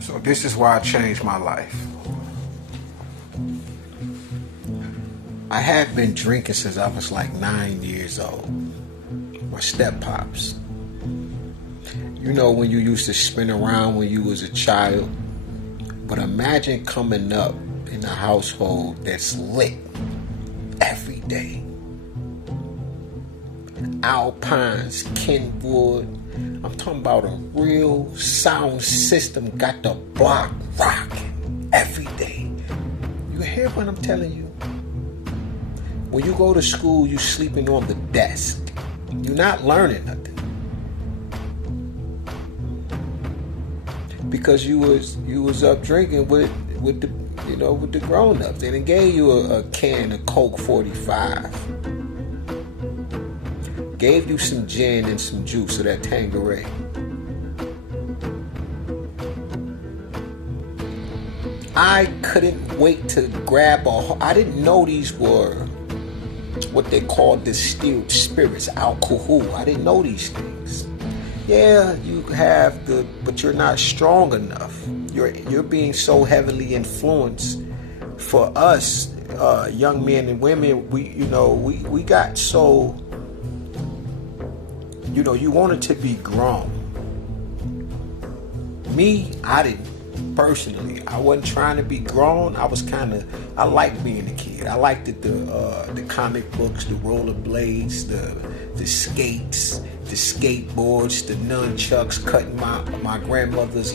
So this is why I changed my life. I had been drinking since I was like 9 years old. My step pops. You know when you used to spin around when you was a child? But imagine coming up in a household that's lit every day. Alpines, Kenwood. I'm talking about a real sound system, got the block rocking every day. You hear what I'm telling you? When you go to school, you sleeping on the desk. You're not learning nothing. Because you was up drinking with the grown-ups. They done gave you a can of Coke 45. Gave you some gin and some juice of that Tanqueray. I couldn't wait to grab I didn't know these were what they called distilled spirits, alcohol. I didn't know these things. Yeah, you have but you're not strong enough. You're being so heavily influenced. For us, young men and women, we got so. You wanted to be grown. Me, I didn't. Personally, I wasn't trying to be grown. I liked being a kid. I liked the comic books, the rollerblades, the skates, the skateboards, the nunchucks, cutting my grandmother's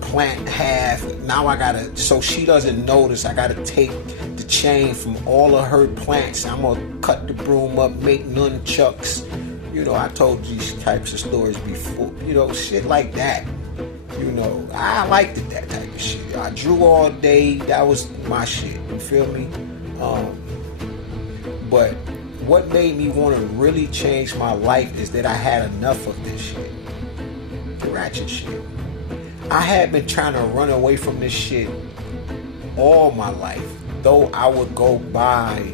plant half. Now so she doesn't notice, I gotta take the chain from all of her plants. I'm gonna cut the broom up, make nunchucks. I told these types of stories before. Shit like that. I liked it, that type of shit. I drew all day. That was my shit. You feel me? But what made me want to really change my life is that I had enough of this shit. The ratchet shit. I had been trying to run away from this shit all my life. Though I would go buy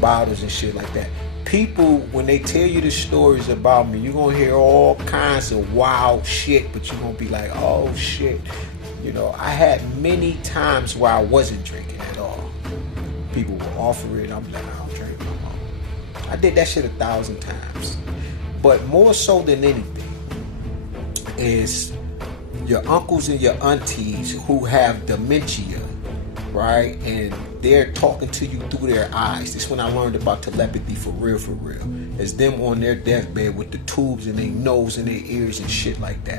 bottles and shit like that. People, when they tell you the stories about me, you're going to hear all kinds of wild shit, but you're going to be like, oh shit. I had many times where I wasn't drinking at all. People will offer it. I'm like, I don't drink no more. I did that shit 1,000 times. But more so than anything is your uncles and your aunties who have dementia, right? And they're talking to you through their eyes. This is when I learned about telepathy for real. It's them on their deathbed with the tubes in their nose and their ears and shit like that.